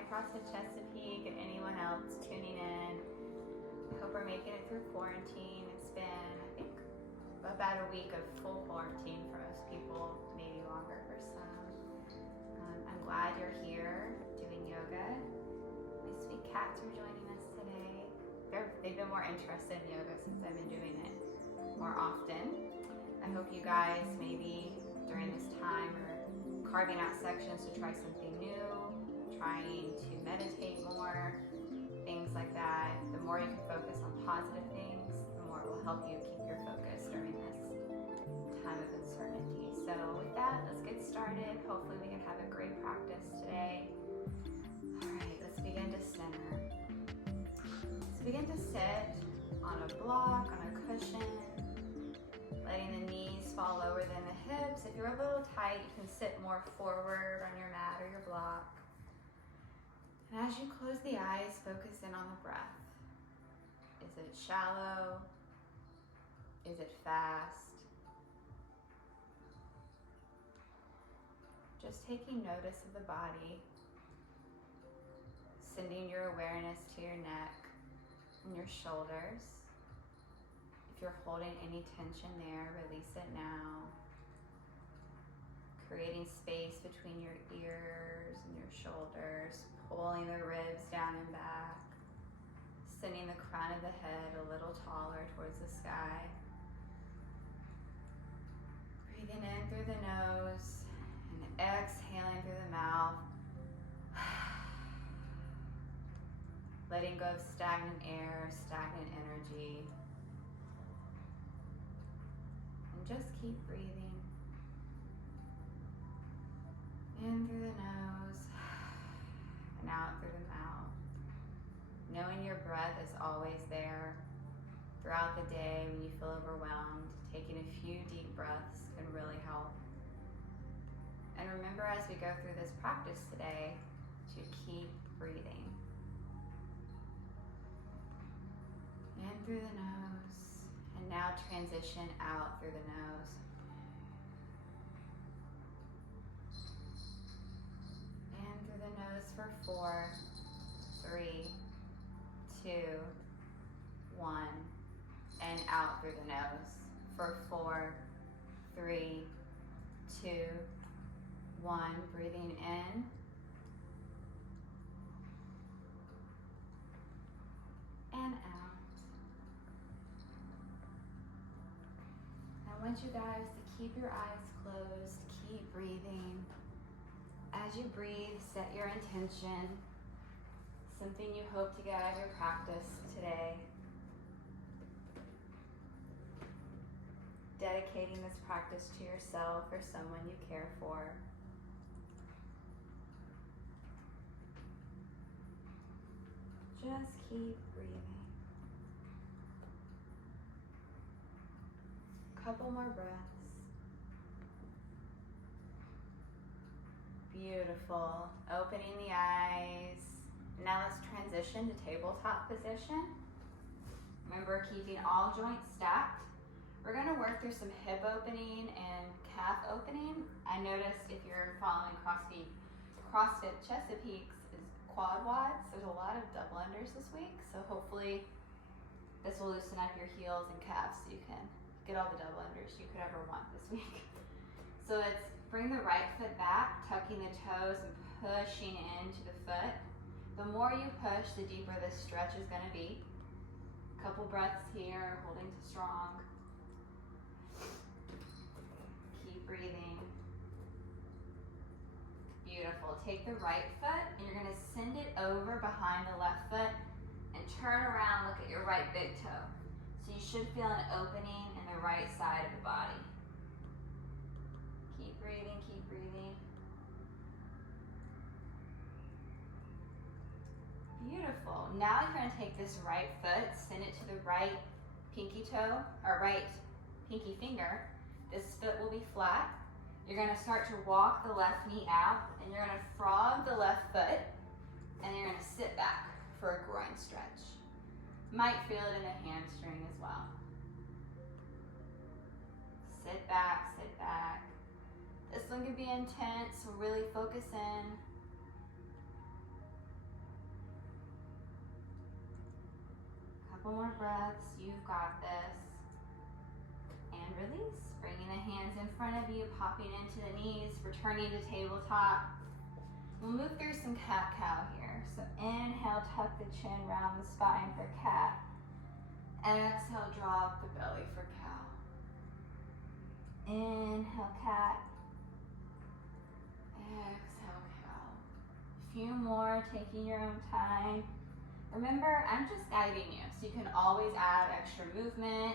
Hi CrossFit Chesapeake and anyone else tuning in. I hope we're making it through quarantine. It's been, I think, about a week of full quarantine for most people, maybe longer for some. I'm glad you're here doing yoga. My sweet cats are joining us today. They've been more interested in yoga since I've been doing it more often. I hope you guys maybe during this time are carving out sections to try something new, trying to meditate more, things like that. The more you can focus on positive things, the more it will help you keep your focus during this time of uncertainty. So with that, let's get started. Hopefully we can have a great practice today. All right, let's begin to center. Let's begin to sit on a block, on a cushion, letting the knees fall lower than the hips. If you're a little tight, you can sit more forward on your mat or your block. And as you close the eyes, focus in on the breath. Is it shallow? Is it fast? Just taking notice of the body, sending your awareness to your neck and your shoulders. If you're holding any tension there, release it now. Creating space between your ears and your shoulders, pulling the ribs down and back, sending the crown of the head a little taller towards the sky. Breathing in through the nose and exhaling through the mouth. Letting go of stagnant air, stagnant energy. And just keep breathing. In through the nose and out through the mouth. Knowing your breath is always there throughout the day when you feel overwhelmed. Taking a few deep breaths can really help. And remember as we go through this practice today to keep breathing. In through the nose and now transition out through the nose. Nose for 4, 3, 2, 1, and out through the nose for 4, 3, 2, 1. Breathing in and out. I want you guys to keep your eyes closed, keep breathing. As you breathe, set your intention, something you hope to get out of your practice today. Dedicating this practice to yourself or someone you care for. Just keep breathing. Couple more breaths. Beautiful. Opening the eyes. Now let's transition to tabletop position. Remember, keeping all joints stacked. We're going to work through some hip opening and calf opening. I noticed if you're following CrossFit Chesapeake's is quad wads. There's a lot of double unders this week, so hopefully this will loosen up your heels and calves so you can get all the double unders you could ever want this week. So let's bring the right foot back, tucking the toes and pushing into the foot. The more you push, the deeper this stretch is going to be. Couple breaths here, holding strong. Keep breathing. Beautiful. Take the right foot and you're going to send it over behind the left foot and turn around, look at your right big toe. So you should feel an opening in the right side of the body. Keep breathing, keep breathing. Beautiful. Now you're going to take this right foot, send it to the right pinky toe, or right pinky finger. This foot will be flat. You're going to start to walk the left knee out, and you're going to frog the left foot, and you're going to sit back for a groin stretch. Might feel it in the hamstring as well. Sit back, sit back. This one could be intense, so really focus in. Couple more breaths. You've got this. And release. Bringing the hands in front of you, popping into the knees, returning to tabletop. We'll move through some cat-cow here. So inhale, tuck the chin, round the spine for cat. Exhale, drop the belly for cow. Inhale, cat. Exhale, cow. A few more, taking your own time. Remember, I'm just guiding you, so you can always add extra movement,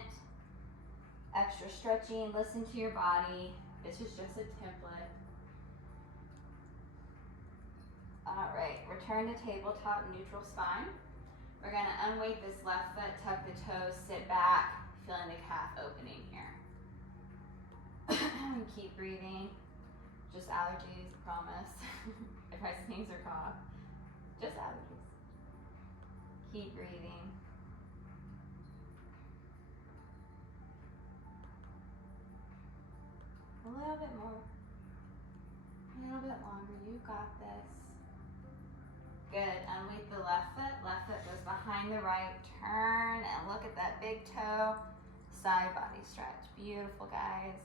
extra stretching. Listen to your body. This is just a template. All right, return to tabletop, neutral spine. We're gonna unweight this left foot, tuck the toes, sit back, feeling the calf opening here. Keep breathing. Just allergies, promise. If I sneeze or cough, just allergies. Keep breathing. A little bit more. A little bit longer. You got this. Good. Unweight the left foot. Left foot goes behind the right. Turn and look at that big toe. Side body stretch. Beautiful, guys.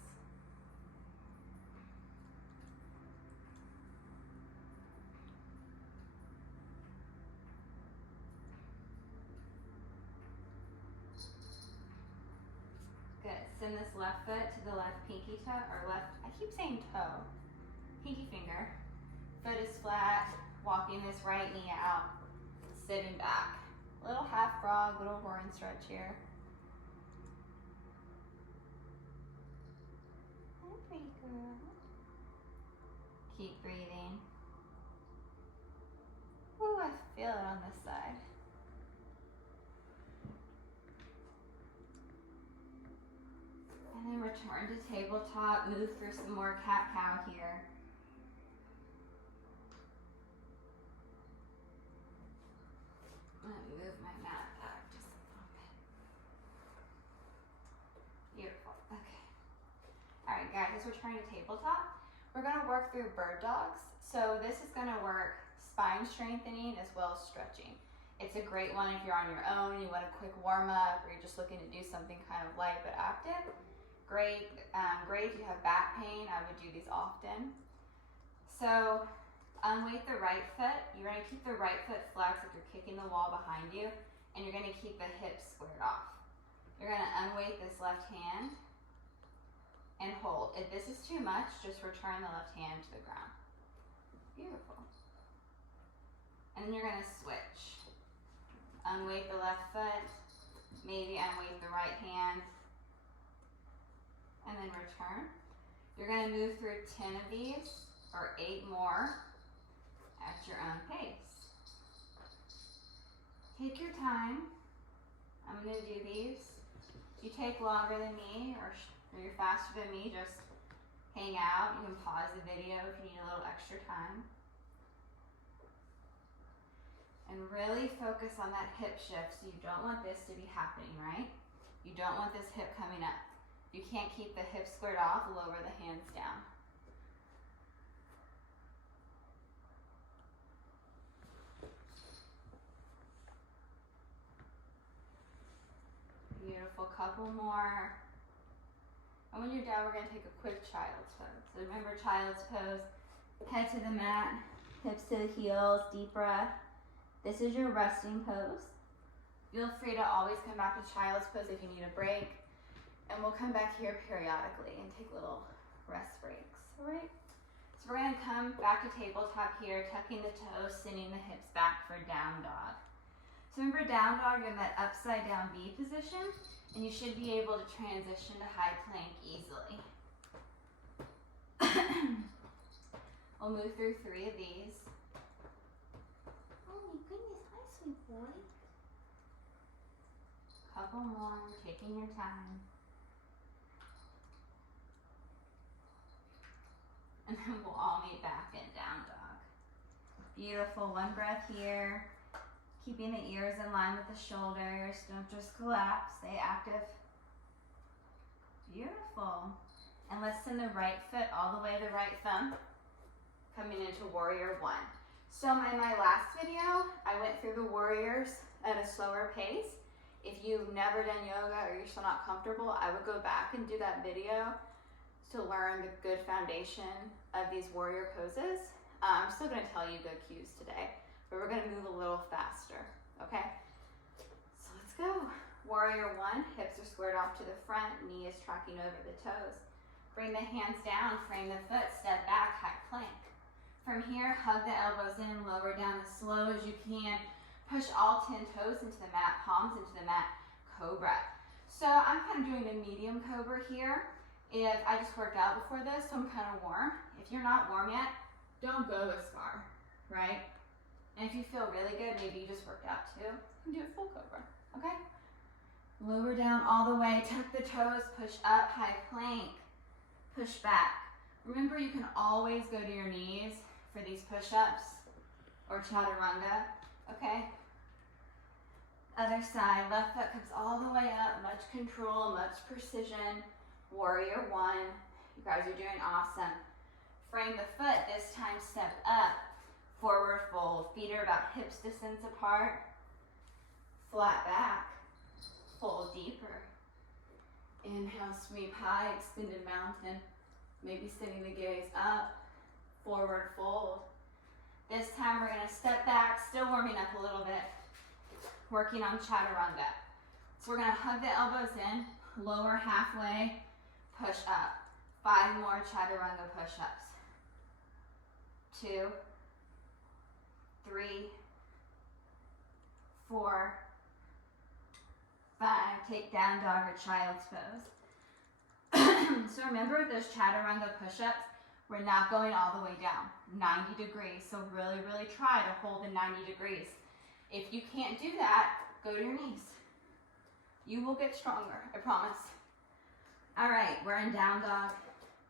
Good. Send this left foot to the left pinky toe, or left, I keep saying toe, pinky finger. Foot is flat, walking this right knee out, sitting back. Little half frog, little horn stretch here. Hi, pretty girl. Keep breathing. Ooh, I feel it on this side. And then return to tabletop, move through some more cat-cow here. I'm gonna move my mat back just a little bit. Beautiful, okay. All right, guys, as we're trying to tabletop, we're gonna work through bird dogs. So this is gonna work spine strengthening as well as stretching. It's a great one if you're on your own, you want a quick warm up, or you're just looking to do something kind of light but active. Great, great if you have back pain. I would do these often. So unweight the right foot. You're gonna keep the right foot flexed like you're kicking the wall behind you, and you're gonna keep the hips squared off. You're gonna unweight this left hand and hold. If this is too much, just return the left hand to the ground. Beautiful. And then you're gonna switch. Unweight the left foot, maybe unweight the right hand, and then return. You're gonna move through 10 of these, or 8 more, at your own pace. Take your time. I'm gonna do these. If you take longer than me, or you're faster than me, just hang out. You can pause the video if you need a little extra time. And really focus on that hip shift, so you don't want this to be happening, right? You don't want this hip coming up. You can't keep the hips squared off, lower the hands down. Beautiful, couple more. And when you're done, we're gonna take a quick child's pose. So remember child's pose, head to the mat, hips to the heels, deep breath. This is your resting pose. Feel free to always come back to child's pose if you need a break. And we'll come back here periodically and take little rest breaks, all right? So we're gonna come back to tabletop here, tucking the toes, sending the hips back for down dog. So remember down dog, you're in that upside down V position, and you should be able to transition to high plank easily. We'll move through 3 of these. Oh my goodness, hi sweet boy. Couple more, taking your time. And then we'll all meet back in down dog. Beautiful, 1 breath here. Keeping the ears in line with the shoulders. Don't just collapse, stay active. Beautiful. And let's send the right foot all the way to the right thumb. Coming into warrior 1. So in my last video, I went through the warriors at a slower pace. If you've never done yoga or you're still not comfortable, I would go back and do that video to learn the good foundation of these warrior poses. I'm still gonna tell you good cues today, but we're gonna move a little faster, okay? So let's go. Warrior one, hips are squared off to the front, knee is tracking over the toes. Bring the hands down, frame the foot, step back, high plank. From here, hug the elbows in, lower down as slow as you can. Push all 10 toes into the mat, palms into the mat, Cobra. So I'm kind of doing a medium Cobra here. If I just worked out before this, so I'm kind of warm. If you're not warm yet, don't go as far, right? And if you feel really good, maybe you just worked out too, you can do a full Cobra, okay? Lower down all the way, tuck the toes, push up, high plank, push back. Remember, you can always go to your knees for these push-ups or chaturanga, okay? Other side, left foot comes all the way up, much control, much precision. Warrior one, you guys are doing awesome. Frame the foot, this time step up, forward fold. Feet are about hips distance apart. Flat back, fold deeper. Inhale, sweep high, extended mountain. Maybe sending the gaze up, forward fold. This time we're gonna step back, still warming up a little bit, working on chaturanga. So we're gonna hug the elbows in, lower halfway, push up. 5 more chaturanga push-ups. 2, 3, 4, 5. Take down dog or child's pose. So remember those chaturanga push-ups, we're not going all the way down, 90 degrees. So really, really try to hold the 90 degrees. If you can't do that, go to your knees. You will get stronger, I promise. All right, we're in down dog.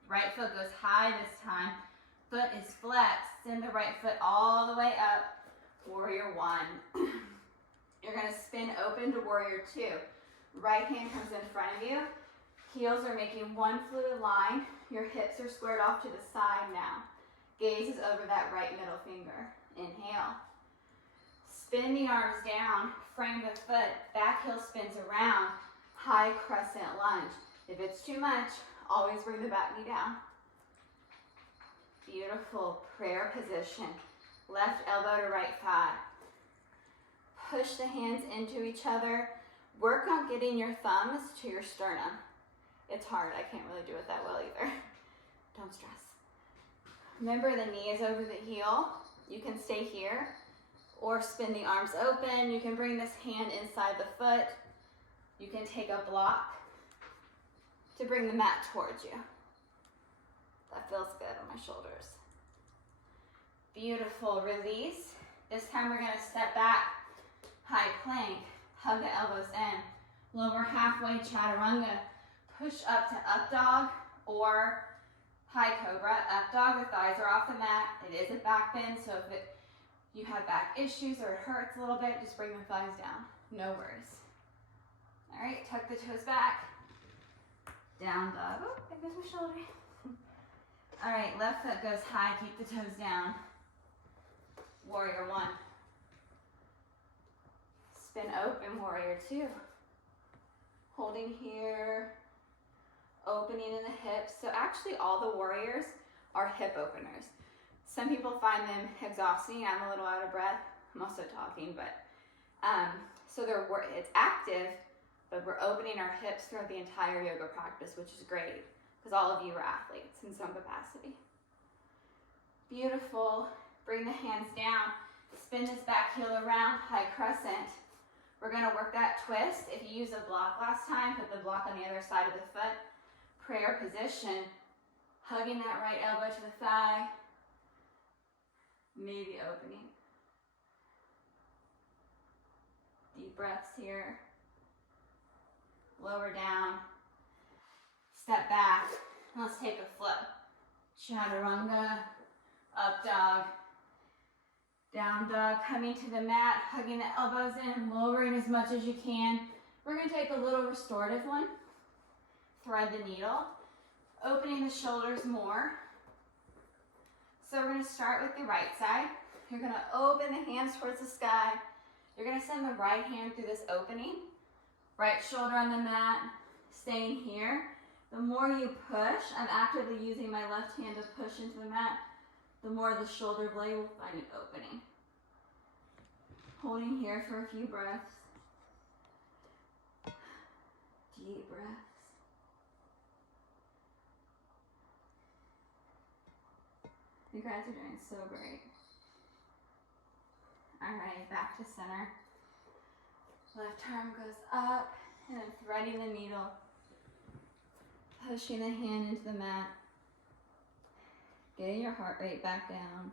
Right foot goes high this time. Foot is flexed. Send the right foot all the way up. Warrior one. You're gonna spin open to warrior two. Right hand comes in front of you. Heels are making one fluid line. Your hips are squared off to the side now. Gaze is over that right middle finger. Inhale. Spin the arms down. Frame the foot. Back heel spins around. High crescent lunge. If it's too much, always bring the back knee down. Beautiful prayer position. Left elbow to right thigh. Push the hands into each other. Work on getting your thumbs to your sternum. It's hard, I can't really do it that well either. Don't stress. Remember, the knee is over the heel. You can stay here or spin the arms open. You can bring this hand inside the foot. You can take a block to bring the mat towards you. That feels good on my shoulders. Beautiful, release. This time we're gonna step back, high plank, hug the elbows in, lower halfway chaturanga, push up to up dog or high cobra. Up dog, the thighs are off the mat. It is a back bend, so if you have back issues or it hurts a little bit, just bring the thighs down, no worries. All right, tuck the toes back. Down dog. Oh, there goes my shoulder. All right, left foot goes high, keep the toes down. Warrior one. Spin open, warrior two. Holding here, opening in the hips. So actually all the warriors are hip openers. Some people find them exhausting. I'm a little out of breath. I'm also talking, but so it's active, but we're opening our hips throughout the entire yoga practice, which is great because all of you are athletes in some capacity. Beautiful. Bring the hands down. Spin this back heel around, high crescent. We're gonna work that twist. If you used a block last time, put the block on the other side of the foot. Prayer position. Hugging that right elbow to the thigh. Maybe opening. Deep breaths here. Lower down. Step back. Let's take a flow. Chaturanga. Up dog. Down dog. Coming to the mat. Hugging the elbows in. Lowering as much as you can. We're going to take a little restorative one. Thread the needle. Opening the shoulders more. So we're going to start with the right side. You're going to open the hands towards the sky. You're going to send the right hand through this opening. Right shoulder on the mat, staying here. The more you push, I'm actively using my left hand to push into the mat, the more the shoulder blade will find an opening. Holding here for a few breaths. Deep breaths. You guys are doing so great. All right, back to center. Left arm goes up and then threading the needle. Pushing the hand into the mat. Getting your heart rate back down.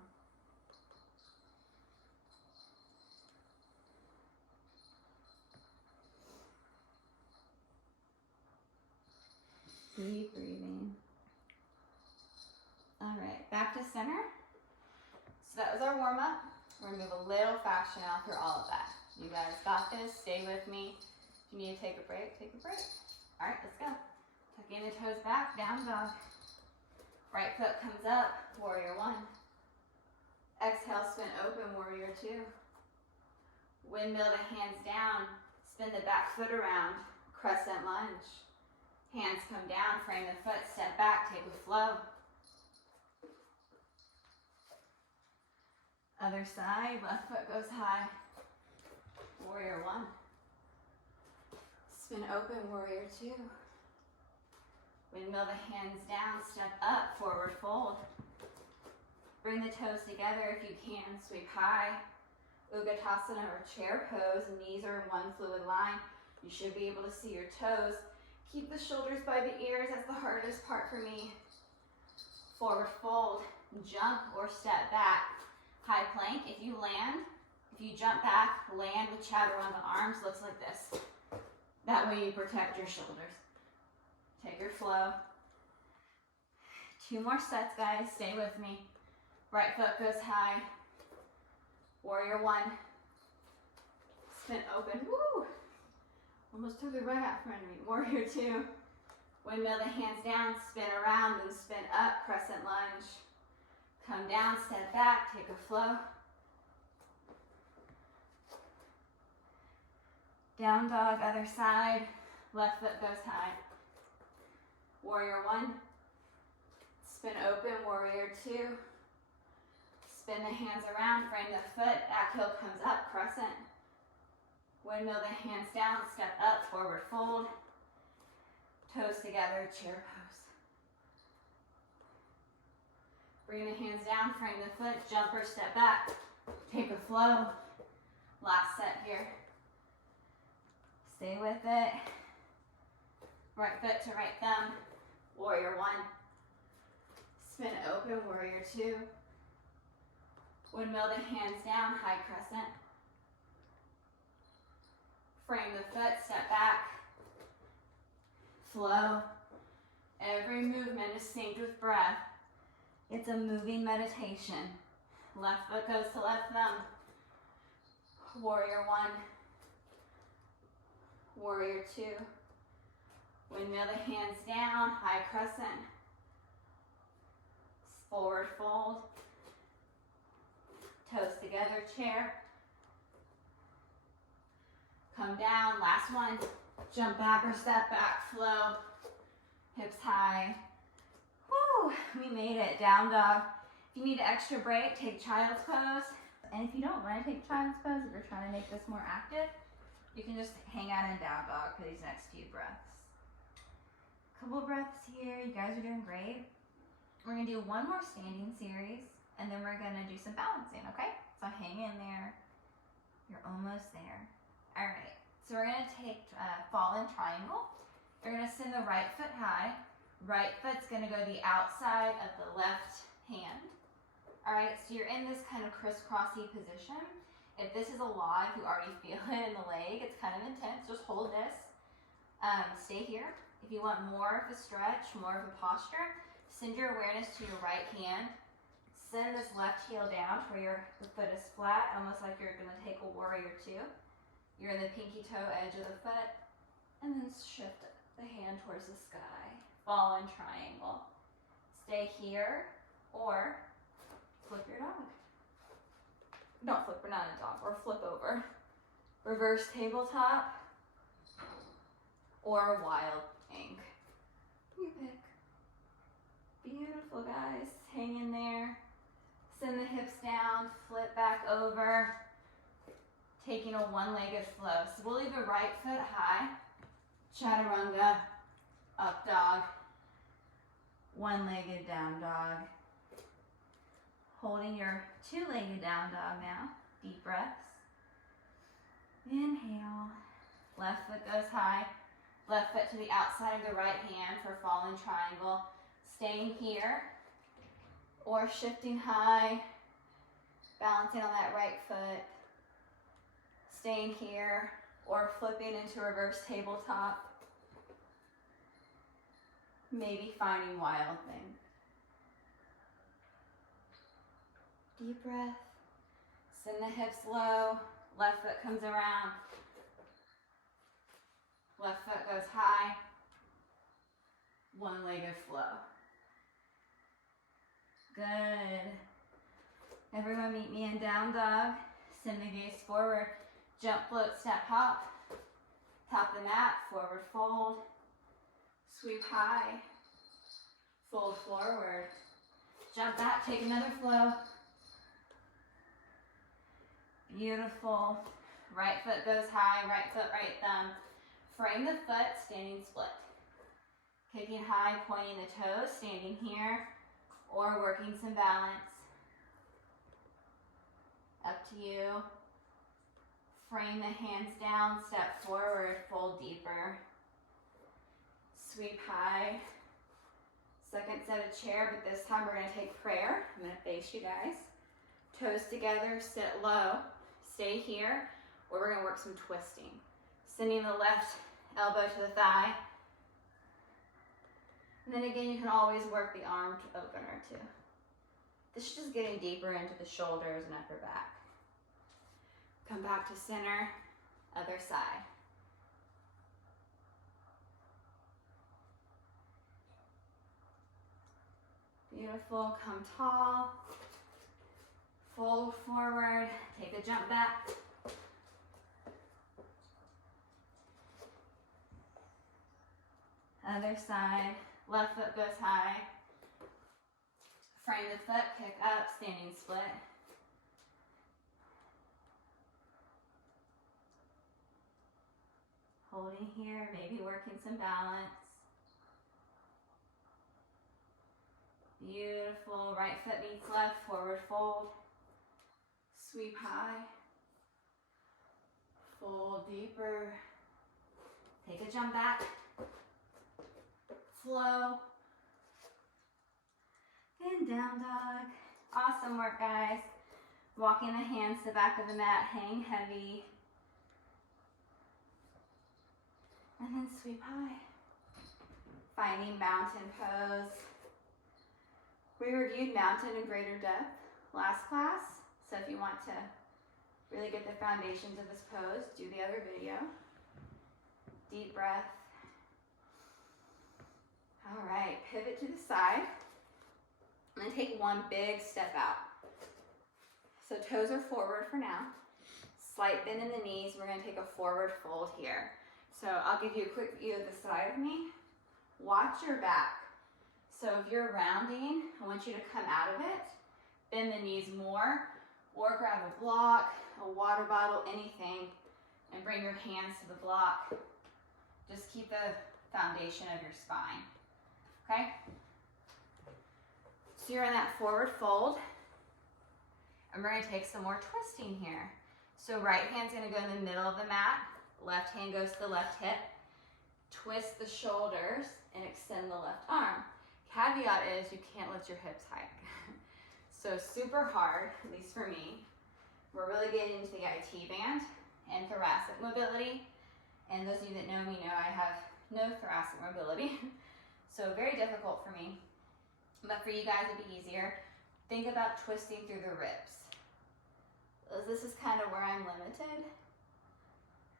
Deep breathing. All right, back to center. So that was our warm up. We're gonna move a little faster now through all of that. You guys got this, stay with me. If you need to take a break, take a break. All right, let's go. Tucking the toes back, down dog. Right foot comes up, warrior one. Exhale, spin open, warrior two. Windmill the hands down, spin the back foot around, crescent lunge. Hands come down, frame the foot, step back, take a flow. Other side, left foot goes high. Warrior one. Spin open, warrior two. Windmill the hands down, step up, forward fold. Bring the toes together if you can, sweep high. Utkatasana or chair pose, knees are in one fluid line. You should be able to see your toes. Keep the shoulders by the ears, that's the hardest part for me. Forward fold, jump or step back. High plank, if you land, if you jump back, land with chatter on the arms, looks like this. That way you protect your shoulders. Take your flow. 2 more sets, guys, stay with me. Right foot goes high. Warrior one. Spin open, woo! Almost took it right out from under me. Warrior two. Windmill the hands down, spin around, then spin up, crescent lunge. Come down, step back, take a flow. Down dog, other side. Left foot goes high. Warrior one. Spin open, warrior two. Spin the hands around, frame the foot, back heel comes up, crescent. Windmill the hands down, step up, forward fold. Toes together, chair pose. Bring the hands down, frame the foot, jump or step back. Take a flow. Last set here. Stay with it. Right foot to right thumb. Warrior one. Spin open, warrior two. Windmill the hands down, high crescent. Frame the foot, step back. Flow. Every movement is synced with breath. It's a moving meditation. Left foot goes to left thumb. Warrior one. Warrior two. Windmill the hands down, high crescent. Forward fold. Toes together, chair. Come down, last one. Jump back or step back, flow. Hips high. Woo, we made it, down dog. If you need an extra break, take child's pose. And if you don't want to take child's pose, if you're trying to make this more active, you can just hang out in down dog for these next few breaths. Couple breaths here, you guys are doing great. We're gonna do one more standing series, and then we're gonna do some balancing, okay? So hang in there, you're almost there. All right, so we're gonna take fallen triangle. You're gonna send the right foot high. Right foot's gonna go the outside of the left hand. All right, so you're in this kind of crisscrossy position. If this is a lot, if you already feel it in the leg, it's kind of intense, just hold this. Stay here. If you want more of a stretch, more of a posture, send your awareness to your right hand. Send this left heel down to where the foot is flat, almost like you're gonna take a warrior two. You're in the pinky toe edge of the foot, and then shift the hand towards the sky. Fallen triangle. Stay here, or flip your dog. Not flip, we're not a dog, or flip over. Reverse tabletop. or wild thing. You pick. Beautiful, guys. Hang in there. Send the hips down, flip back over. Taking a one-legged flow. So we'll leave the right foot high. Chaturanga, up dog. One-legged down dog. Holding your two-legged down dog now. Deep breaths. Inhale. Left foot goes high. Left foot to the outside of the right hand for fallen triangle. Staying here or shifting high. Balancing on that right foot. Staying here or flipping into reverse tabletop. Maybe finding wild thing. Deep breath. Send the hips low. Left foot comes around. Left foot goes high. One-legged flow. Good. Everyone meet me in down dog. Send the gaze forward. Jump, float, step, hop. Top the mat, forward fold. Sweep high. Fold forward. Jump back, take another flow. Beautiful. Right foot goes high, right foot, right thumb. Frame the foot, standing split. Kicking high, pointing the toes, standing here, or working some balance. Up to you. Frame the hands down, step forward, fold deeper. Sweep high. Second set of chair, but this time we're gonna take prayer. I'm gonna face you guys. Toes together, sit low. Stay here, or we're gonna work some twisting. Sending the left elbow to the thigh. And then again, you can always work the arm opener too. This is just getting deeper into the shoulders and upper back. Come back to center, other side. Beautiful, come tall. Fold forward, take a jump back. Other side, left foot goes high. Frame the foot, kick up, standing split. Holding here, maybe working some balance. Beautiful, right foot meets left, forward fold. Sweep high. Fold deeper. Take a jump back. Flow. And down dog. Awesome work, guys. Walking the hands to the back of the mat, hang heavy. And then sweep high. Finding mountain pose. We reviewed mountain in greater depth last class, so if you want to really get the foundations of this pose, do the other video. Deep breath. All right, pivot to the side, and then take one big step out. So toes are forward for now. Slight bend in the knees, we're gonna take a forward fold here. So I'll give you a quick view of the side of me. Watch your back. So if you're rounding, I want you to come out of it, bend the knees more, or grab a block, a water bottle, anything, and bring your hands to the block. Just keep the foundation of your spine, okay? So you're in that forward fold, and we're gonna take some more twisting here. So right hand's gonna go in the middle of the mat, left hand goes to the left hip, twist the shoulders, and extend the left arm. Caveat is you can't let your hips hike. So super hard, at least for me. We're really getting into the IT band and thoracic mobility. And those of you that know me know I have no thoracic mobility. So very difficult for me. But for you guys it'd be easier. Think about twisting through the ribs. This is kind of where I'm limited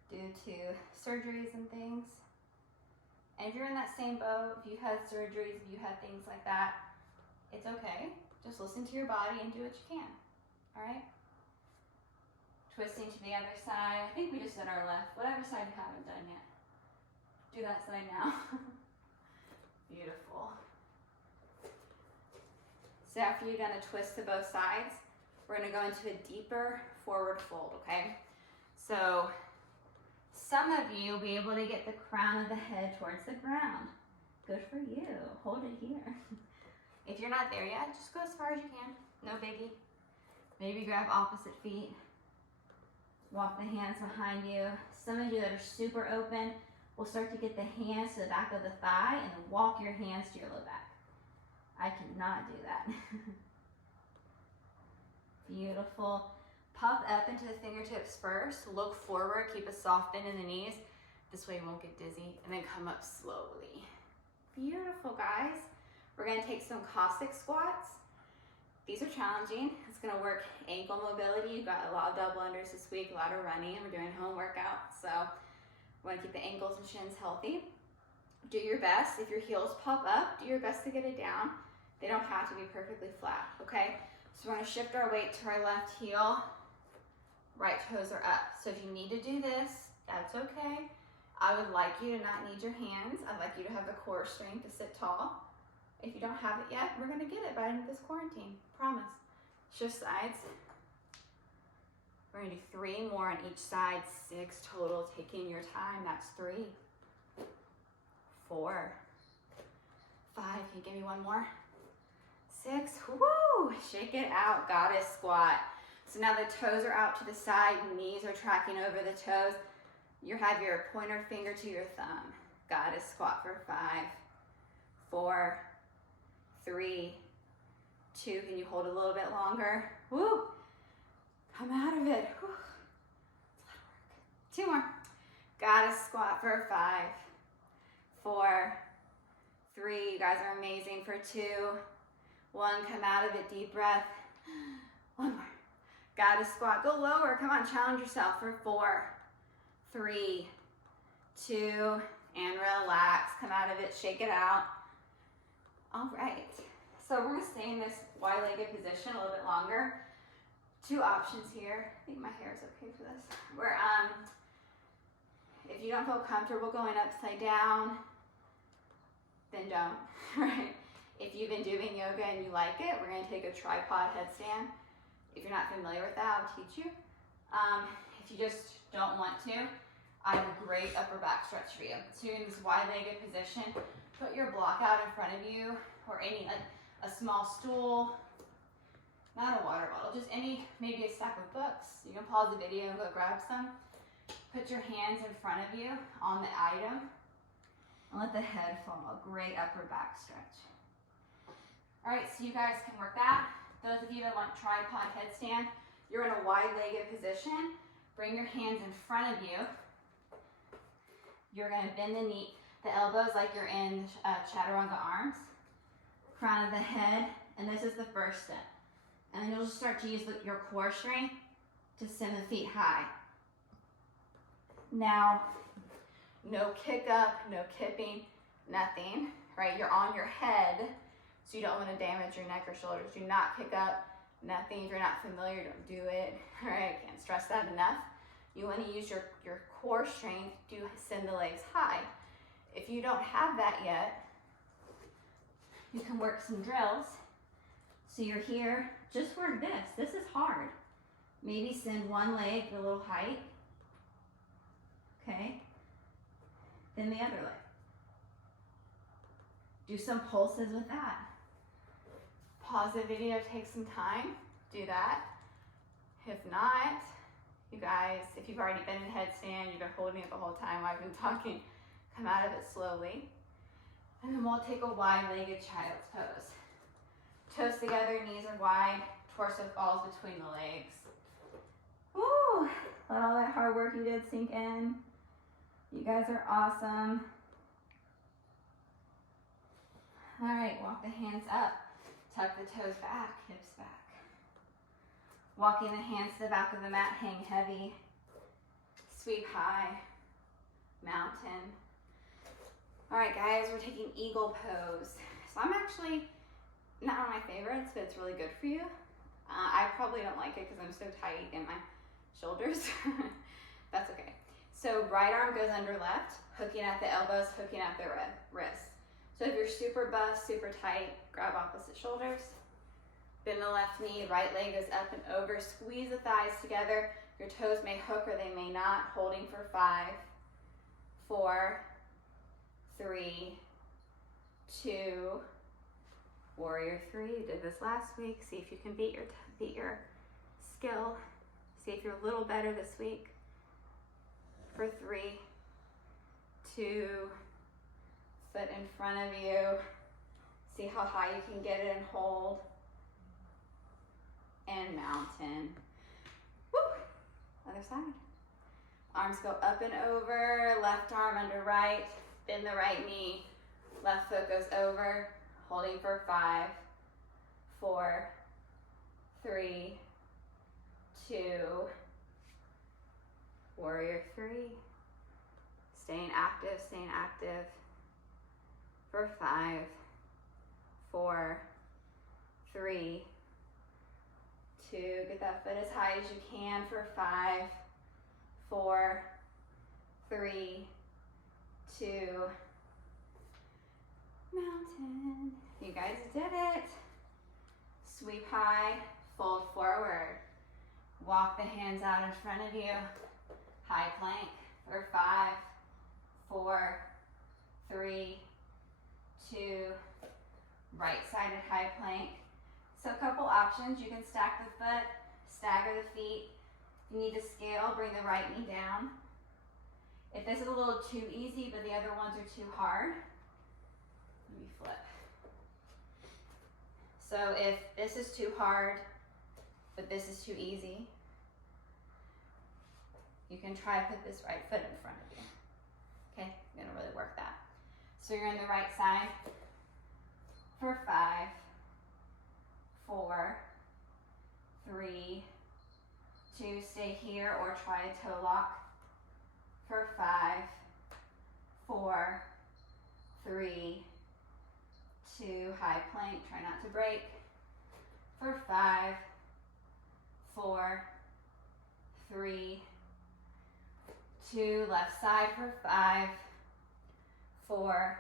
due to surgeries and things. And if you're in that same boat, if you had surgeries, if you had things like that, it's okay. Just listen to your body and do what you can, all right? Twisting to the other side. I think we just did our left, whatever side you haven't done yet. Do that side now. Beautiful. So after you've done a twist to both sides, we're gonna go into a deeper forward fold, okay? So some of you will be able to get the crown of the head towards the ground. Good for you. Hold it here. If you're not there yet, just go as far as you can. No biggie. Maybe grab opposite feet. Walk the hands behind you. Some of you that are super open will start to get the hands to the back of the thigh and then walk your hands to your low back. I cannot do that. Beautiful. Pop up into the fingertips first. Look forward. Keep a soft bend in the knees. This way you won't get dizzy. And then come up slowly. Beautiful, guys. We're going to take some Cossack squats. These are challenging. It's going to work ankle mobility. You've got a lot of double unders this week, a lot of running. We're doing home workout. So we want to keep the ankles and shins healthy. Do your best. If your heels pop up, do your best to get it down. They don't have to be perfectly flat, okay? So we're going to shift our weight to our left heel. Right toes are up. So if you need to do this, that's okay. I would like you to not need your hands. I'd like you to have the core strength to sit tall. If you don't have it yet, we're gonna get it by the end of this quarantine, promise. Shift sides. We're gonna do 3 more on each side, 6 total, taking your time. That's 3, 4, 5, can you give me one more? 6, woo, shake it out, goddess squat. So now the toes are out to the side, knees are tracking over the toes. You have your pointer finger to your thumb. Goddess squat for 5, 4, 3, 2, can you hold a little bit longer? Woo! Come out of it. Whew. It's a lot of work. 2 more. Goddess squat for 5, 4, 3, you guys are amazing for 2, 1, come out of it, deep breath. 1 more. Goddess squat, go lower, come on, challenge yourself for 4, 3, 2, and relax, come out of it, shake it out. All right, so we're gonna stay in this wide-legged position a little bit longer. 2 options here. I think my hair is okay for this. Where if you don't feel comfortable going upside down, then don't, right? If you've been doing yoga and you like it, we're gonna take a tripod headstand. If you're not familiar with that, I'll teach you. If you just don't want to, I have a great upper back stretch for you. So you're in this wide-legged position. Put your block out in front of you, or any, a small stool, not a water bottle, just any, maybe a stack of books. You can pause the video and go grab some. Put your hands in front of you on the item, and let the head fall. Great upper back stretch. All right, so you guys can work that. Those of you that want tripod headstand, you're in a wide-legged position. Bring your hands in front of you. You're gonna bend the knee, the elbows like you're in chaturanga arms. Crown of the head, and this is the first step. And then you'll just start to use your core strength to send the feet high. Now, no kick up, no kipping, nothing, right? You're on your head, so you don't want to damage your neck or shoulders. Do not kick up, nothing. If you're not familiar, don't do it, right? Can't stress that enough. You want to use your core strength to send the legs high. If you don't have that yet, you can work some drills. So you're here, just work this. This is hard. Maybe send one leg a little height. Okay. Then the other leg. Do some pulses with that. Pause the video, take some time, do that. If not, you guys, if you've already been in headstand, you've been holding it the whole time I've been talking, come out of it slowly. And then we'll take a wide-legged child's pose. Toes together, knees are wide, torso falls between the legs. Woo! Let all that hard work you did sink in. You guys are awesome. All right, walk the hands up. Tuck the toes back, hips back. Walking the hands to the back of the mat, hang heavy. Sweep high, mountain. All right, guys, we're taking eagle pose. So I'm actually not one of my favorites, but it's really good for you. I probably don't like it because I'm so tight in my shoulders. That's okay. So right arm goes under left, hooking at the elbows, hooking at the wrists. So if you're super buff, super tight, grab opposite shoulders. Bend the left knee, right leg goes up and over. Squeeze the thighs together. Your toes may hook or they may not. Holding for 5, 4, 3, 2, warrior 3. You did this last week. See if you can beat your skill. See if you're a little better this week. For 3, 2, foot in front of you. See how high you can get it and hold. And mountain. Woo! Other side. Arms go up and over, left arm under right, bend the right knee, left foot goes over, holding for 5, 4, 3, 2, warrior 3. Staying active for 5, 4, 3, 2, get that foot as high as you can for 5, 4, 3, 2, mountain. You guys did it. Sweep high, fold forward. Walk the hands out in front of you. High plank for 5, 4, 3, 2, right-sided high plank. So a couple options, you can stack the foot, stagger the feet. If you need to scale, bring the right knee down. If this is a little too easy, but the other ones are too hard, let me flip. So if this is too hard, but this is too easy, you can try to put this right foot in front of you. Okay, you're gonna really work that. So you're on the right side for 5, 4, 3, 2, stay here or try a toe lock for 5, 4, 3, 2, high plank, try not to break, for 5, 4, 3, 2, left side for 5, 4,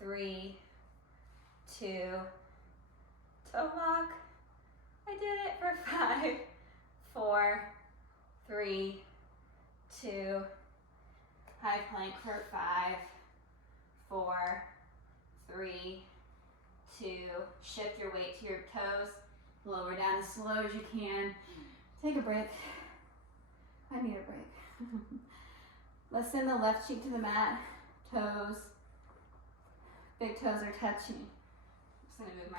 3, 2, toe lock. I did it for 5, 4, 3, 2, high plank for 5, 4, 3, 2, shift your weight to your toes, lower down as slow as you can. Take a break. I need a break. Let's send the left cheek to the mat, toes, big toes are touching. I'm just gonna move my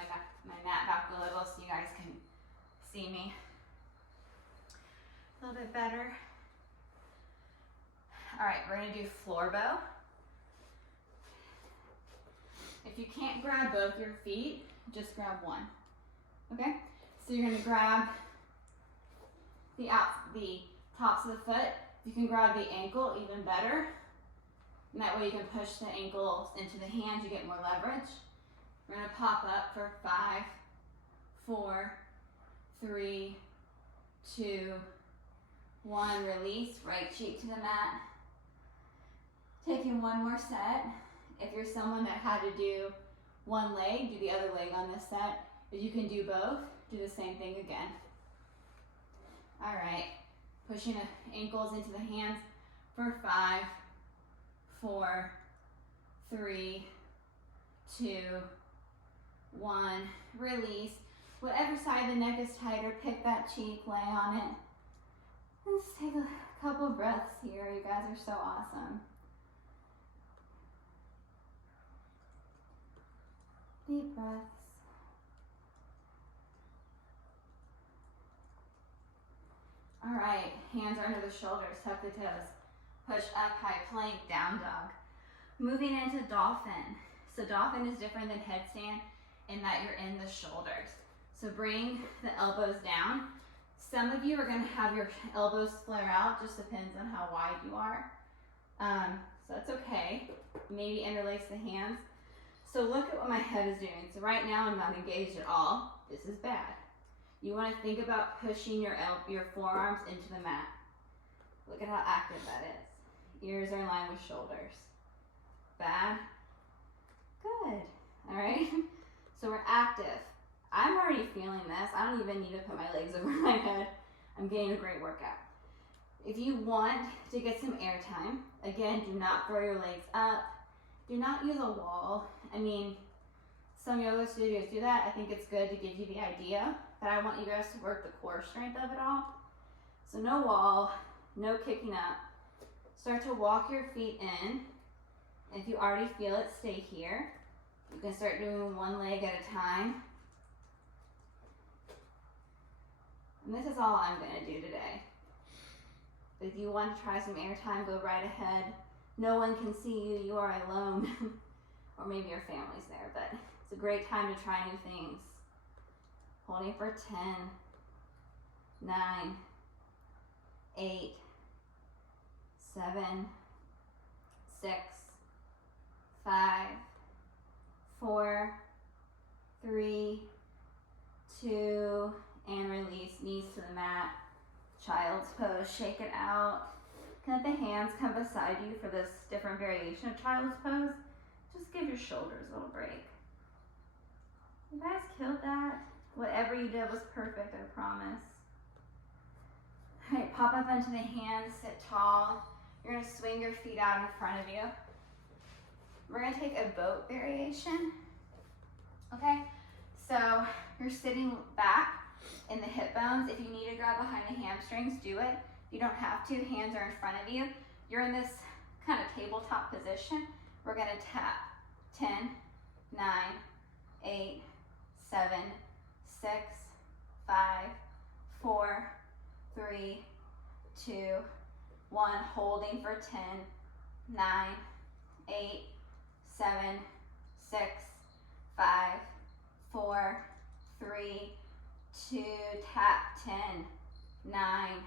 mat back a little so you guys can see me a little bit better. All right, we're gonna do floor bow. If you can't grab both your feet, just grab one, okay? So you're gonna grab the tops of the foot. You can grab the ankle, even better. And that way you can push the ankles into the hands, you get more leverage. We're gonna pop up for 5, 4, 3, 2, 1, release, right cheek to the mat. Taking one more set. If you're someone that had to do one leg, do the other leg on this set. If you can do both, do the same thing again. All right, pushing the ankles into the hands for 5, 4, 3, 2, 1, release. Whatever side the neck is tighter, pick that cheek, lay on it. Let's take a couple breaths here. You guys are so awesome. Deep breaths. All right, hands are under the shoulders, tuck the toes. Push up, high plank, down dog. Moving into dolphin. So dolphin is different than headstand in that you're in the shoulders. So bring the elbows down. Some of you are gonna have your elbows flare out, just depends on how wide you are. So that's okay. Maybe interlace the hands. So look at what my head is doing. So right now I'm not engaged at all. This is bad. You wanna think about pushing your forearms into the mat. Look at how active that is. Ears are in line with shoulders. Bad? Good. All right. So we're active. I'm already feeling this. I don't even need to put my legs over my head. I'm getting a great workout. If you want to get some air time, again, do not throw your legs up. Do not use a wall. I mean, some yoga studios do that. I think it's good to give you the idea, but I want you guys to work the core strength of it all. So no wall, no kicking up. Start to walk your feet in. If you already feel it, stay here. You can start doing one leg at a time. And this is all I'm gonna do today. If you want to try some air time, go right ahead. No one can see you, you are alone. Or maybe your family's there, but it's a great time to try new things. Holding for 10, 9, 8, 7, 6, 5, 4, 3, 2, and release, knees to the mat. Child's pose, shake it out. Can let the hands come beside you for this different variation of child's pose. Just give your shoulders a little break. You guys killed that. Whatever you did was perfect, I promise. All right, pop up onto the hands, sit tall. You're gonna swing your feet out in front of you. We're gonna take a boat variation. Okay, so you're sitting back in the hip bones. If you need to grab behind the hamstrings, do it. You don't have to, hands are in front of you. You're in this kind of tabletop position. We're gonna tap 10, 9, 8, 7, 6, 5, 4, 3, 2, 1. Holding for 10, 9, 8, 7, 6, 5, 4, 3, 2, tap 10, 9,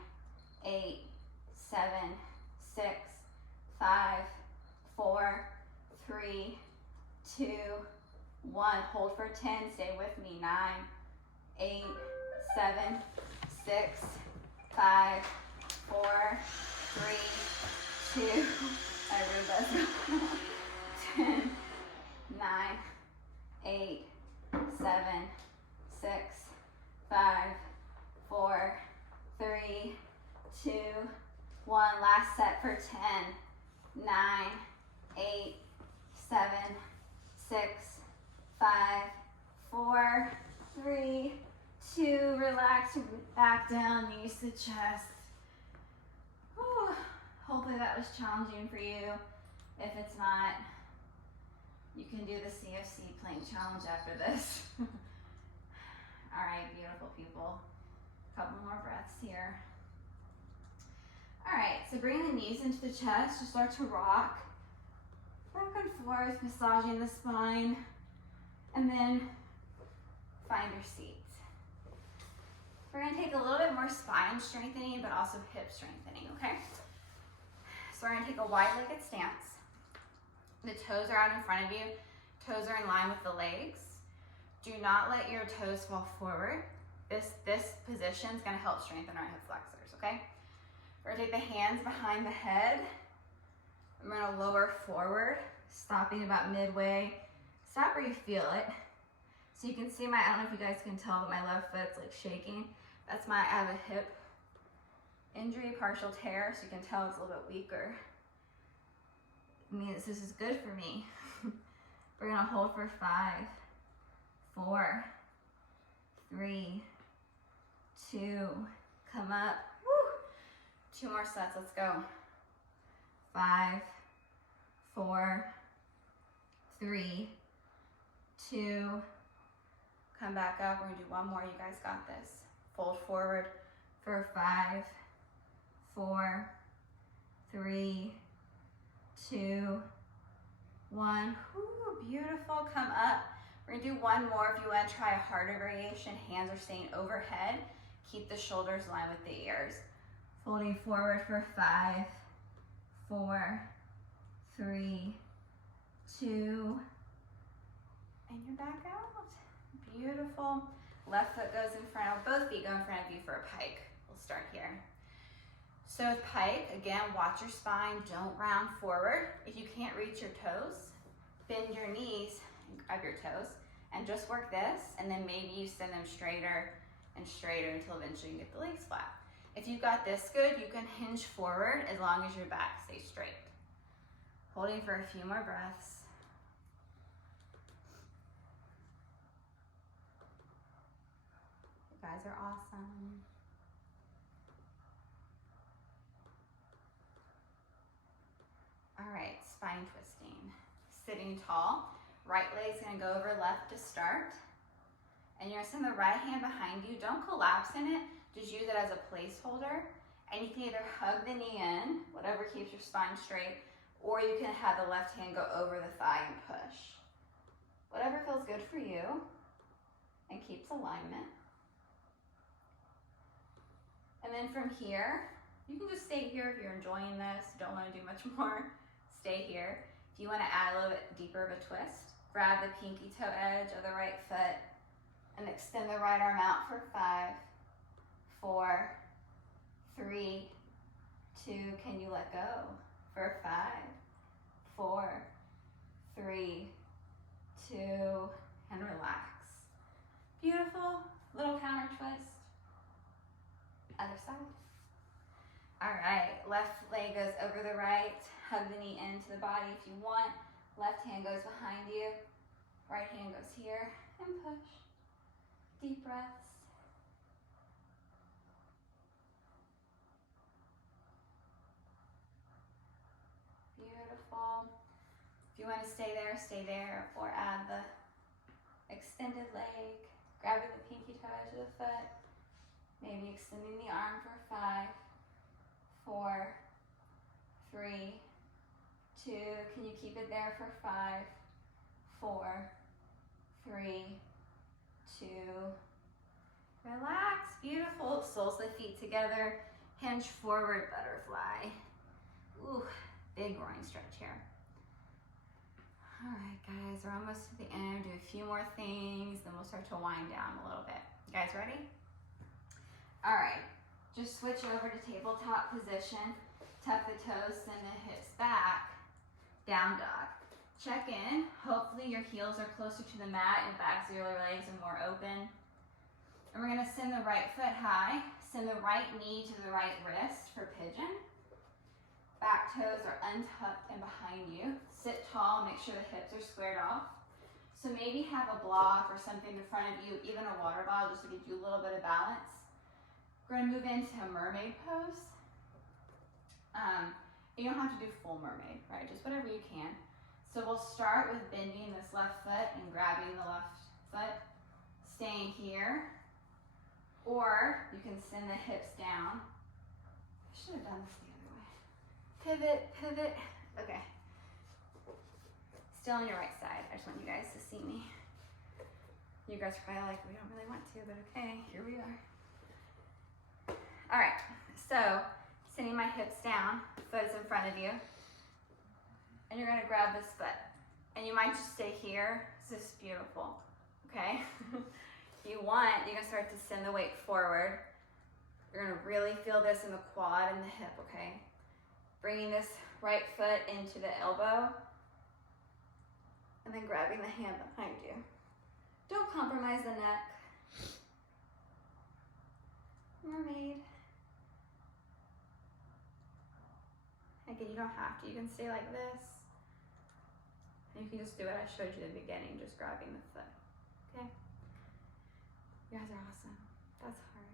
8, 7, 6, 5, 4, 3, 2, 1. Hold for 10, stay with me. 9, 8, 7, 6, 5, 4, 3, 2, everybody. 10, 9, 8, 7, 6, 5, 4, 3, 2, 1. Last set for 10, 9, 8, 7, 6, 5, 4, 3, 2. Relax, back down, knees to chest. Whew. Hopefully that was challenging for you. If it's not, you can do the CFC plank challenge after this. All right, beautiful people. Couple more breaths here. All right, so bring the knees into the chest. Just start to rock back and forth, massaging the spine, and then find your seat. We're gonna take a little bit more spine strengthening, but also hip strengthening, okay? So we're gonna take a wide-legged stance. The toes are out in front of you. Toes are in line with the legs. Do not let your toes fall forward. This position is gonna help strengthen our hip flexors, okay? We're gonna take the hands behind the head. I'm gonna lower forward, stopping about midway. Stop where you feel it. So you can see I don't know if you guys can tell, but my left foot's like shaking. That's I have a hip injury, partial tear, so you can tell it's a little bit weaker. It means this is good for me. We're gonna hold for 5, 4, 3, 2, come up. Woo. 2 more sets, let's go. 5, 4, 3, 2, come back up. We're gonna do one more, you guys got this. Fold forward for 5, 4, 3, 2, 1. Woo, beautiful, come up. We're gonna do one more. If you wanna try a harder variation, hands are staying overhead. Keep the shoulders in line with the ears. Folding forward for 5, 4, 3, 2, and you're back out. Beautiful. Left foot goes in front of, both feet go in front of you for a pike. We'll start here. So with Pike, again, watch your spine, don't round forward. If you can't reach your toes, bend your knees and grab your toes and just work this, and then maybe you send them straighter and straighter until eventually you get the legs flat. If you've got this good, you can hinge forward as long as your back stays straight. Holding for a few more breaths. You guys are awesome. All right, spine twisting. Sitting tall, right leg's gonna go over left to start. And you're gonna send the right hand behind you. Don't collapse in it, just use it as a placeholder. And you can either hug the knee in, whatever keeps your spine straight, or you can have the left hand go over the thigh and push. Whatever feels good for you and keeps alignment. And then from here, you can just stay here if you're enjoying this, don't wanna do much more, stay here. If you wanna add a little bit deeper of a twist, grab the pinky toe edge of the right foot and extend the right arm out for 5, 4, 3, 2, can you let go? For 5, 4, 3, 2, and relax. Beautiful, little counter twist. Other side. All right, left leg goes over the right, hug the knee into the body if you want. Left hand goes behind you, right hand goes here, and push. Deep breaths. Beautiful. If you want to stay there, or add the extended leg, grabbing the pinky toe edge of the foot, maybe extending the arm for 5, 4, 3, 2, can you keep it there for 5, 4, 3, 2, relax, beautiful, soles of the feet together, hinge forward, butterfly. Ooh, big groin stretch here. All right, guys, we're almost to the end. Do a few more things, then we'll start to wind down a little bit. You guys ready? All right, just switch over to tabletop position. Tuck the toes, send the hips back. Down dog. Check in. Hopefully your heels are closer to the mat and backs of your legs are more open. And we're gonna send the right foot high. Send the right knee to the right wrist for pigeon. Back toes are untucked and behind you. Sit tall, make sure the hips are squared off. So maybe have a block or something in front of you, even a water bottle just to give you a little bit of balance. We're gonna move into a mermaid pose. You don't have to do full mermaid, right? Just whatever you can. So we'll start with bending this left foot and grabbing the left foot, staying here, or you can send the hips down. I should have done this the other way. Pivot, pivot, okay. Still on your right side. I just want you guys to see me. You guys are probably like, we don't really want to, but okay, here we are. All right, so sending my hips down, foot's in front of you, and you're gonna grab this foot. And you might just stay here. This is beautiful, okay? If you want, you're gonna start to send the weight forward. You're gonna really feel this in the quad and the hip, okay? Bringing this right foot into the elbow, and then grabbing the hand behind you. Don't compromise the neck. Mermaid. Again, you don't have to. You can stay like this. And you can just do what I showed you at the beginning, just grabbing the foot. Okay? You guys are awesome. That's hard.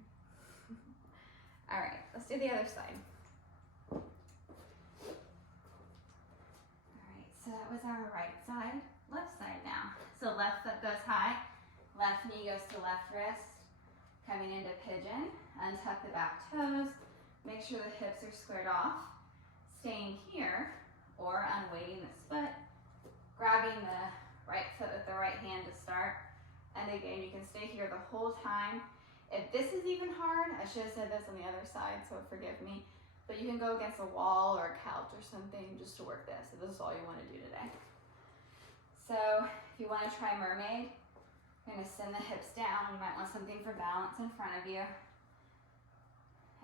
All right, let's do the other side. All right, so that was our right side. Left side now. So left foot goes high, left knee goes to left wrist. Coming into pigeon, untuck the back toes, make sure the hips are squared off. Staying here, or unweighting this foot, grabbing the right foot with the right hand to start. And again, you can stay here the whole time. If this is even hard, I should have said this on the other side, so forgive me. But you can go against a wall or a couch or something just to work this, if this is all you want to do today. So if you want to try mermaid, you're going to send the hips down. You might want something for balance in front of you.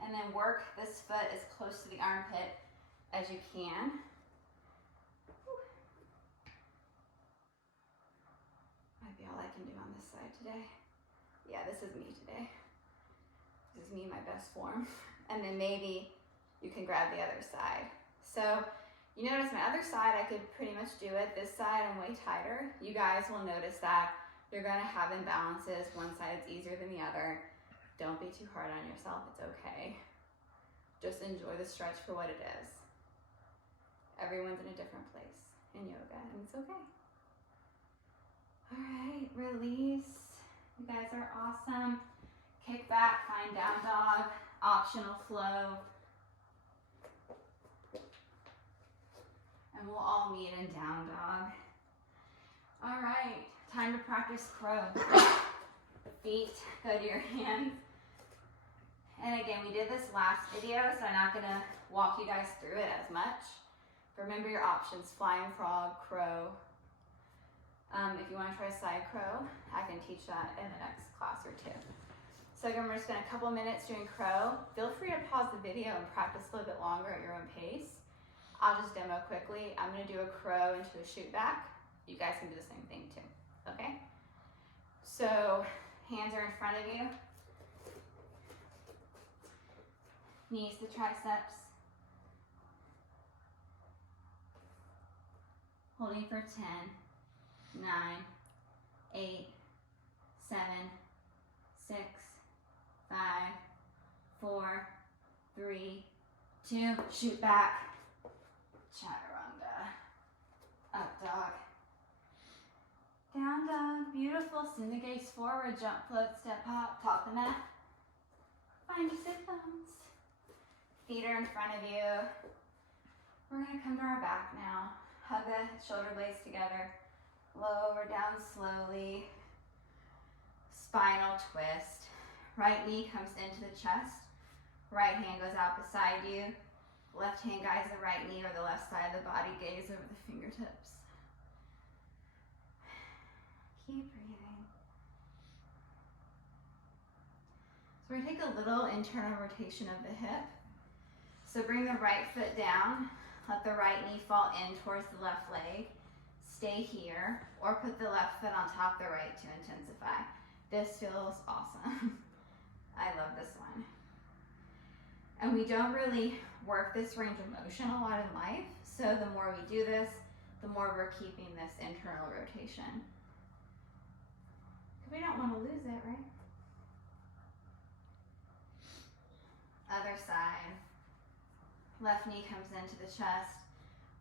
And then work this foot as close to the armpit as you can. Might be all I can do on this side today. Yeah, this is me today. This is me in my best form. And then maybe you can grab the other side. So you notice my other side, I could pretty much do it. This side, I'm way tighter. You guys will notice that you're gonna have imbalances. One side is easier than the other. Don't be too hard on yourself, it's okay. Just enjoy the stretch for what it is. Everyone's in a different place in yoga, and it's okay. All right, release. You guys are awesome. Kick back, find down dog, optional flow. And we'll all meet in down dog. All right, time to practice crow. Feet go to your hands. And again, we did this last video, so I'm not gonna walk you guys through it as much. Remember your options, flying frog, crow. If you wanna try side crow, I can teach that in the next class or two. So again, we're gonna spend a couple minutes doing crow. Feel free to pause the video and practice a little bit longer at your own pace. I'll just demo quickly. I'm gonna do a crow into a shoot back. You guys can do the same thing too, okay? So hands are in front of you. Knees to triceps. Holding for 10, 9, 8, 7, 6, 5, 4, 3, 2, shoot back. Chaturanga. Up dog. Down dog. Beautiful. Send the gaze forward. Jump, float, step, hop. Top the mat. Find your sit bones. Feet are in front of you. We're going to come to our back now. Hug the shoulder blades together. Lower down slowly. Spinal twist. Right knee comes into the chest. Right hand goes out beside you. Left hand guides the right knee or the left side of the body. Gaze over the fingertips. Keep breathing. So we're going to take a little internal rotation of the hip. So bring the right foot down. Let the right knee fall in towards the left leg. Stay here, or put the left foot on top of the right to intensify. This feels awesome. I love this one. And we don't really work this range of motion a lot in life, so the more we do this, the more we're keeping this internal rotation. We don't want to lose it, right? Other side. Left knee comes into the chest.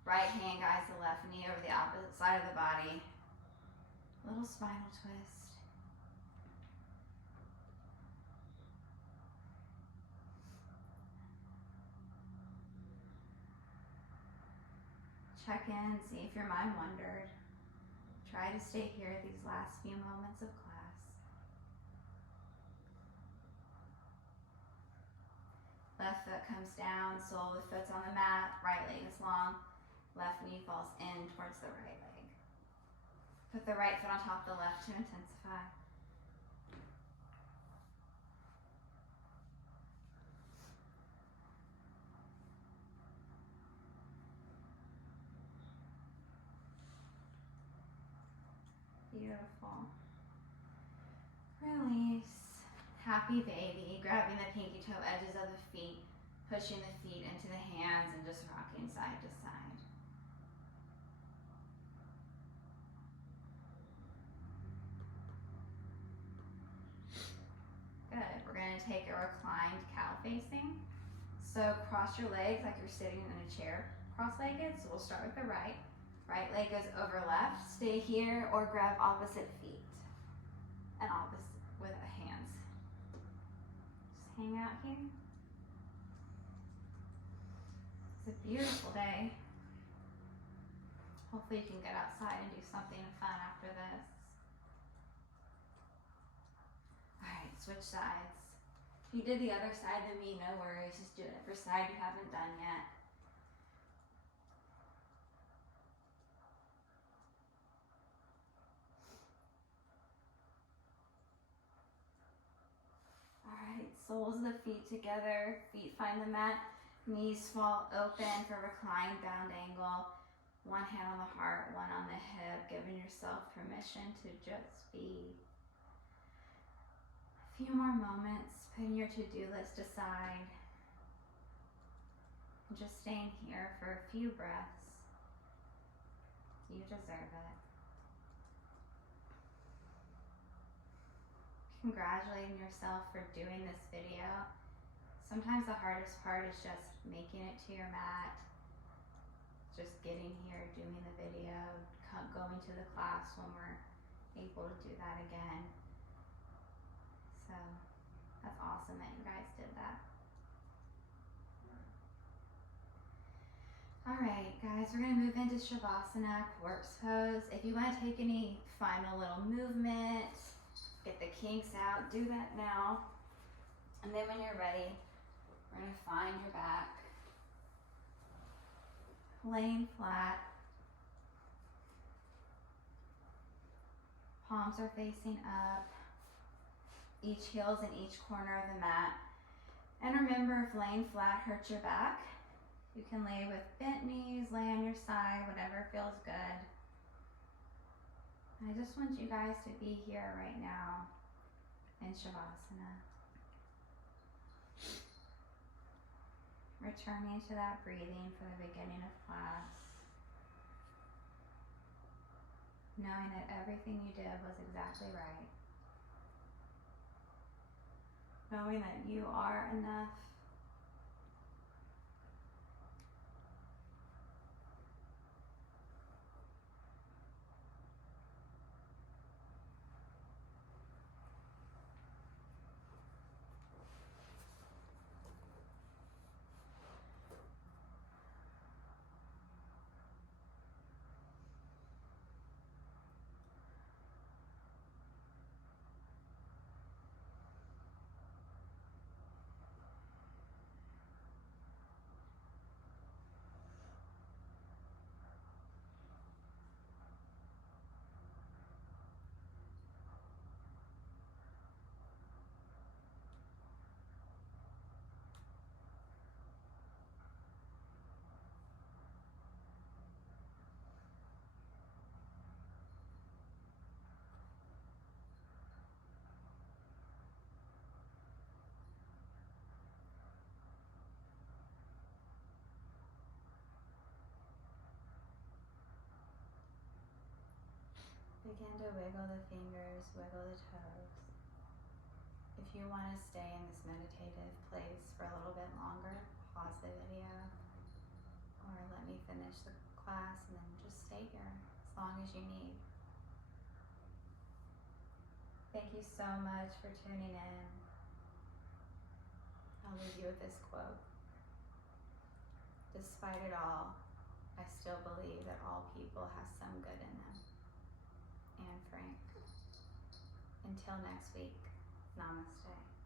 Right hand guides the left knee over the opposite side of the body. Little spinal twist. Check in, see if your mind wandered. Try to stay here these last few moments of class. Left foot comes down, sole of the foot's on the mat, right leg is long, left knee falls in towards the right leg. Put the right foot on top of the left to intensify. Beautiful. Release. Happy baby. Grabbing the pinky toe edges of the feet, pushing the feet into the hands and just rocking side to side. Good. We're going to take a reclined cow facing. So cross your legs like you're sitting in a chair, cross-legged. So we'll start with the right. Right leg goes over left. Stay here or grab opposite feet and opposite with hands. Just hang out here. It's a beautiful day. Hopefully you can get outside and do something fun after this. All right, switch sides. If you did the other side than me, no worries. Just do it for side you haven't done yet. soles of the feet together, feet find the mat, knees fall open for reclined bound angle. One hand on the heart, one on the hip, giving yourself permission to just be. A few more moments, putting your to-do list aside. And just staying here for a few breaths. You deserve it. Congratulating yourself for doing this video. Sometimes the hardest part is just making it to your mat, just getting here, doing the video, going to the class when we're able to do that again. So that's awesome that you guys did that. All right, guys, we're gonna move into Shavasana, corpse pose. If you wanna take any final little movement, get the kinks out, do that now. And then when you're ready, we're gonna find your back. Laying flat. Palms are facing up. Each heel's in each corner of the mat. And remember, if laying flat hurts your back, you can lay with bent knees, lay on your side, whatever feels good. I just want you guys to be here right now in Shavasana. Returning to that breathing for the beginning of class. Knowing that everything you did was exactly right. Knowing that you are enough. Begin to wiggle the fingers, wiggle the toes. If you want to stay in this meditative place for a little bit longer, pause the video, or let me finish the class and then just stay here as long as you need. Thank you so much for tuning in. I'll leave you with this quote. Despite it all, I still believe that all people have some good in them. Anne Frank. Until next week, namaste.